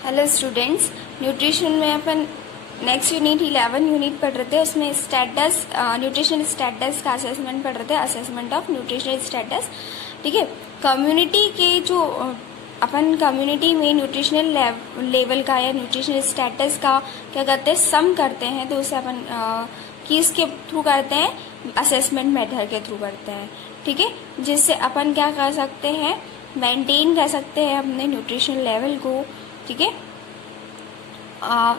Hello students, nutrition में अपन next unit 11 unit पढ़ रहे थे। उसमें स्टेटस न्यूट्रिशन स्टेटस का असेसमेंट पढ़ रहे थे, असेसमेंट ऑफ न्यूट्रिशनल स्टेटस। ठीक है, कम्युनिटी के जो अपन कम्युनिटी में न्यूट्रिशनल लेवल का या न्यूट्रिशनल स्टेटस का क्या करते हैं, सम करते हैं। तो उसे अपन किसके थ्रू करते हैं, असेसमेंट मेथड के थ्रू करते हैं। ठीक है, जिससे अपन क्या कर सकते हैं, मेंटेन कर सकते हैं अपने न्यूट्रिशनल लेवल को। ठीक है,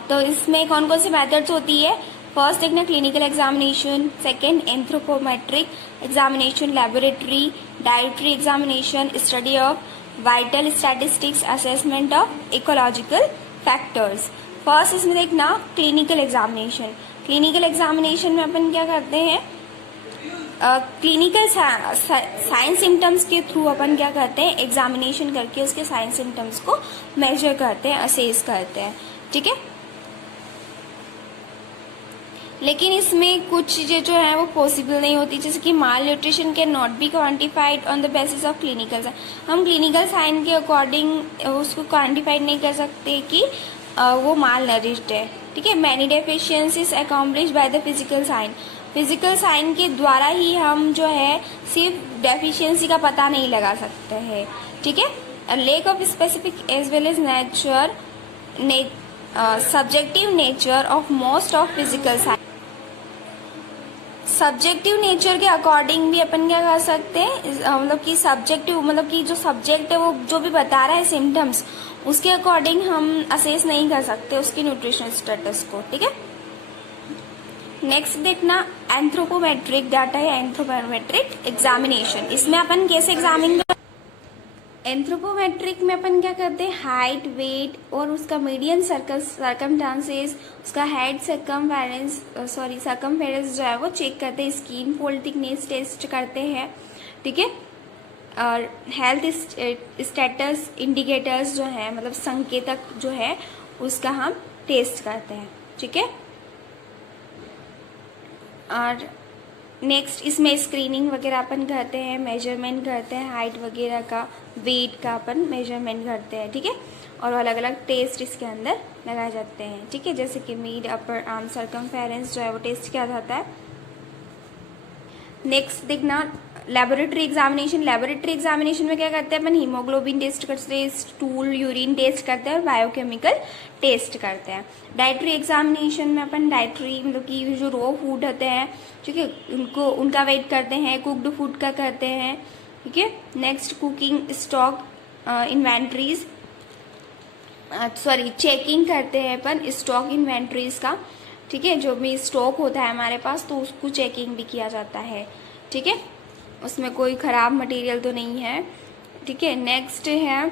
तो इसमें कौन कौन सी मेथड्स होती है। फर्स्ट देखना clinical examination, second anthropometric examination, laboratory, dietary examination, study of vital statistics, assessment of ecological factors. First इसमें देखना क्लिनिकल एग्जामिनेशन। क्लिनिकल एग्जामिनेशन में अपन क्या करते हैं, क्लिनिकल साइन सिम्टम्स के थ्रू अपन क्या करते हैं, एग्जामिनेशन करके उसके साइन सिम्टम्स को मेजर करते हैं, असेस करते हैं। ठीक है, लेकिन इसमें कुछ चीजें जो है वो पॉसिबल नहीं होती, जैसे कि malnutrition can not be quantified on the basis of clinical sign. हम क्लिनिकल साइन के अकॉर्डिंग उसको क्वांटिफाइड नहीं कर सकते कि वो माल नरिश्ड है। ठीक है, many deficiencies accomplished by the physical sign. Physical sign के द्वारा ही हम जो है सिर्फ डेफिशिएंसी का पता नहीं लगा सकते हैं। ठीक है, lack of specific as well as nature subjective nature of most of physical sign. Subjective nature के अकॉर्डिंग भी अपन क्या कर सकते हैं, मतलब कि सब्जेक्टिव मतलब कि जो सब्जेक्ट है वो जो भी बता रहा है सिम्टम्स, उसके अकॉर्डिंग हम असेस नहीं कर सकते उसकी न्यूट्रिशनल स्टेटस को। ठीक है, नेक्स्ट देखना एंथ्रोपोमेट्रिक डाटा या एंथ्रोपोमेट्रिक एग्जामिनेशन। इसमें अपन कैसे एग्जामिन कर, एंथ्रोपोमेट्रिक में अपन क्या करते हैं, हाइट, वेट और उसका मीडियन सर्कमस्टांसेस, उसका हेड सर्कमफेरेंस जो है वो चेक करते हैं, स्किन फोल्ड थिकनेस टेस्ट करते हैं। ठीक है, और हेल्थ स्टेटस इंडिकेटर्स जो है, मतलब संकेतक जो है उसका हम टेस्ट करते हैं। ठीक है, और नेक्स्ट इसमें स्क्रीनिंग वगैरह अपन करते हैं, मेजरमेंट करते हैं, हाइट वगैरह का, वेट का अपन मेजरमेंट करते हैं। ठीक है, और अलग अलग टेस्ट इसके अंदर लगाए जाते हैं। ठीक है, जैसे कि मिड अपर आर्म सर्कमफेरेंस जो है वो टेस्ट किया जाता है। नेक्स्ट देखना लेबोरेटरी एग्जामिनेशन। लेबोरेटरी एग्जामिनेशन में क्या करते हैं अपन, हीमोग्लोबिन टेस्ट करते हैं, स्टूल यूरिन टेस्ट करते हैं और बायोकेमिकल टेस्ट करते हैं। डाइटरी एग्जामिनेशन में अपन डाइटरी मतलब कि जो रॉ फूड होते हैं, ठीक है, उनका वेट करते हैं, कुक्ड फूड का करते हैं। ठीक है, next cooking stock inventories checking करते हैं अपन स्टॉक इन्वेंट्रीज का। ठीक है, जो भी स्टॉक होता है हमारे पास तो उसको चेकिंग भी किया जाता है। ठीक है, उसमें कोई खराब मटेरियल तो नहीं है। ठीक है, नेक्स्ट है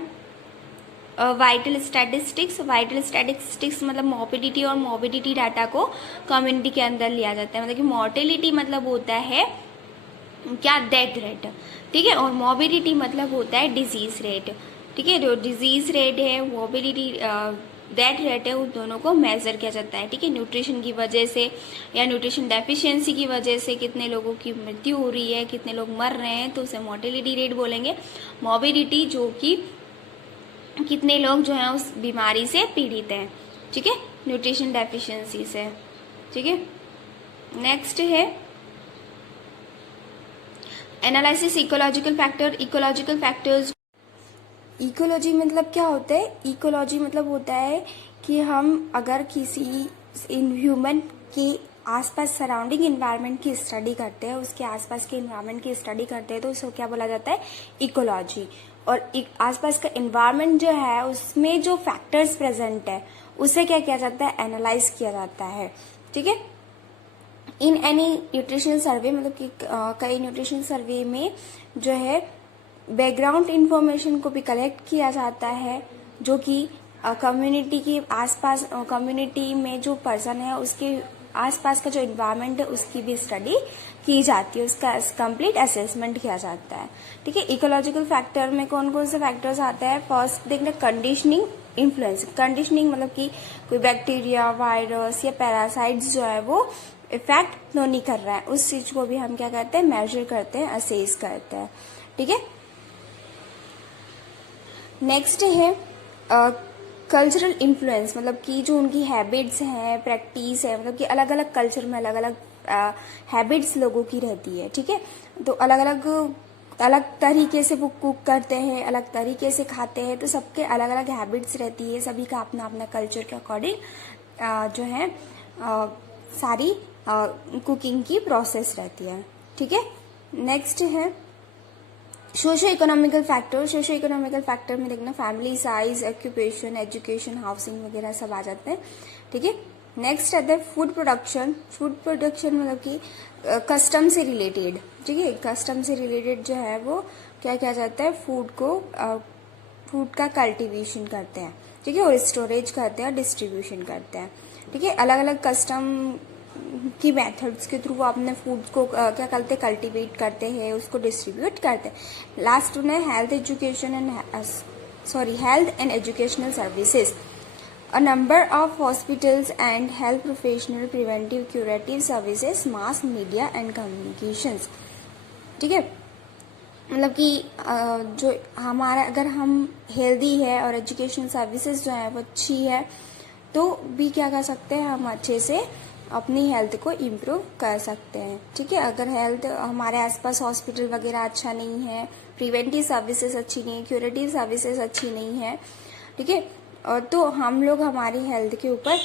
वाइटल स्टैटिस्टिक्स। वाइटल स्टैटिस्टिक्स मतलब मोबिलिटी और मोबिलिटी डाटा को कम्युनिटी के अंदर लिया जाता है। मतलब कि मोर्टेलिटी मतलब होता है क्या, डेथ रेट। ठीक है, और मोबिलिटी मतलब होता है डिजीज रेट। ठीक है, जो डिजीज रेट है, मोबिलिटी डेथ रेट है, उन दोनों को मेजर किया जाता है। ठीक है, न्यूट्रिशन की वजह से या न्यूट्रिशन डेफिशिएंसी की वजह से कितने लोगों की मृत्यु हो रही है, कितने लोग मर रहे हैं, तो उसे मोर्टेलिटी रेट बोलेंगे। मोबिलिटी जो कि कितने लोग जो हैं उस बीमारी से पीड़ित हैं। ठीक है, न्यूट्रिशन डेफिशिएंसी से। ठीक है, नेक्स्ट है analysis ecological factor. Ecological factors, ecology मतलब क्या होता है, इकोलॉजी मतलब होता है कि हम अगर किसी ह्यूमन के आसपास सराउंडिंग इन्वायरमेंट की स्टडी करते हैं, उसके आसपास के इन्वायरमेंट की स्टडी करते हैं, तो उसको क्या बोला जाता है, इकोलॉजी। और आसपास का इन्वायरमेंट जो है उसमें जो फैक्टर्स प्रेजेंट है उसे क्या किया जाता है, एनालाइज किया जाता है। ठीक है, इन एनी न्यूट्रिशनल सर्वे मतलब कि कई न्यूट्रिशनल सर्वे में जो है बैकग्राउंड इंफॉर्मेशन को भी कलेक्ट किया जाता है, जो कि कम्युनिटी के आसपास, कम्युनिटी में जो पर्सन है उसके आसपास का जो इन्वायरमेंट है उसकी भी स्टडी की जाती है, उसका कंप्लीट असेसमेंट किया जाता है। ठीक है, इकोलॉजिकल फैक्टर में कौन कौन से फैक्टर्स आते हैं। फर्स्ट देखना कंडीशनिंग इन्फ्लुएंस। कंडीशनिंग मतलब कि कोई बैक्टीरिया, वायरस या पैरासाइट्स जो है वो इफेक्ट तो नहीं कर रहा है, उस चीज को भी हम क्या करते हैं, मेजर करते हैं, असेस करते हैं। ठीक है, नेक्स्ट है कल्चरल इन्फ्लुएंस मतलब कि जो उनकी हैबिट्स हैं, प्रैक्टिस है, मतलब कि अलग अलग कल्चर में अलग अलग हैबिट्स लोगों की रहती है, ठीक है। तो अलग अलग तरीके से वो कुक करते हैं, अलग तरीके से खाते हैं, तो सबके अलग अलग हैबिट्स रहती है, सभी का अपना अपना कल्चर के अकॉर्डिंग जो है सारी कुकिंग की प्रोसेस रहती है, ठीक है। नेक्स्ट है socio economical factor. Socio economical factor में देखना family size, occupation, education, housing वगैरह सब आ जाते हैं, ठीक है। नेक्स्ट आता है फूड प्रोडक्शन। फूड प्रोडक्शन मतलब कि कस्टम से रिलेटेड, ठीक है। कस्टम से रिलेटेड जो है वो क्या किया जाता है, फूड का कल्टीवेशन करते हैं, ठीक है, और स्टोरेज करते हैं, डिस्ट्रीब्यूशन करते हैं, ठीक है। अलग अलग कस्टम की मेथड्स के थ्रू वो अपने फूड को क्या करते हैं, कल्टीवेट करते हैं, उसको डिस्ट्रीब्यूट करते हैं। लास्ट वन है health and educational services. A number of hospitals and health professional, preventive, curative services, mass media and communications, ठीक है। मतलब कि जो हमारा अगर हम हेल्दी है और एजुकेशन सर्विसेज जो है वो अच्छी है, तो भी क्या कर सकते हैं, हम अच्छे से अपनी हेल्थ को इम्प्रूव कर सकते हैं, ठीक है। अगर हेल्थ हमारे आसपास हॉस्पिटल वगैरह अच्छा नहीं है, प्रिवेंटिव सर्विसेज अच्छी नहीं है, क्यूरेटिव सर्विसेज अच्छी नहीं है, ठीक है, तो हम लोग हमारी हेल्थ के ऊपर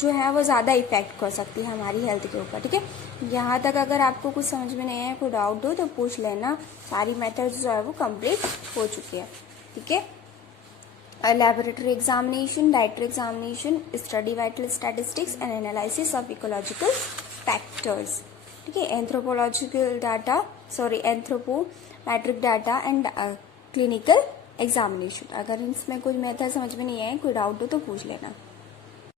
जो है वो ज़्यादा इफेक्ट कर सकती है हमारी हेल्थ के ऊपर, ठीक है। यहाँ तक अगर आपको कुछ समझ में नहीं है, कोई डाउट हो तो पूछ लेना। सारी मेथड्स जो है वो कंप्लीट हो चुकी है, ठीक है। Laboratory examination, dietary examination, study vital statistics and analysis of ecological factors, ठीक है। Anthropometric data and clinical examination. अगर इसमें कोई मेथड समझ में नहीं आए, कोई डाउट हो तो पूछ लेना।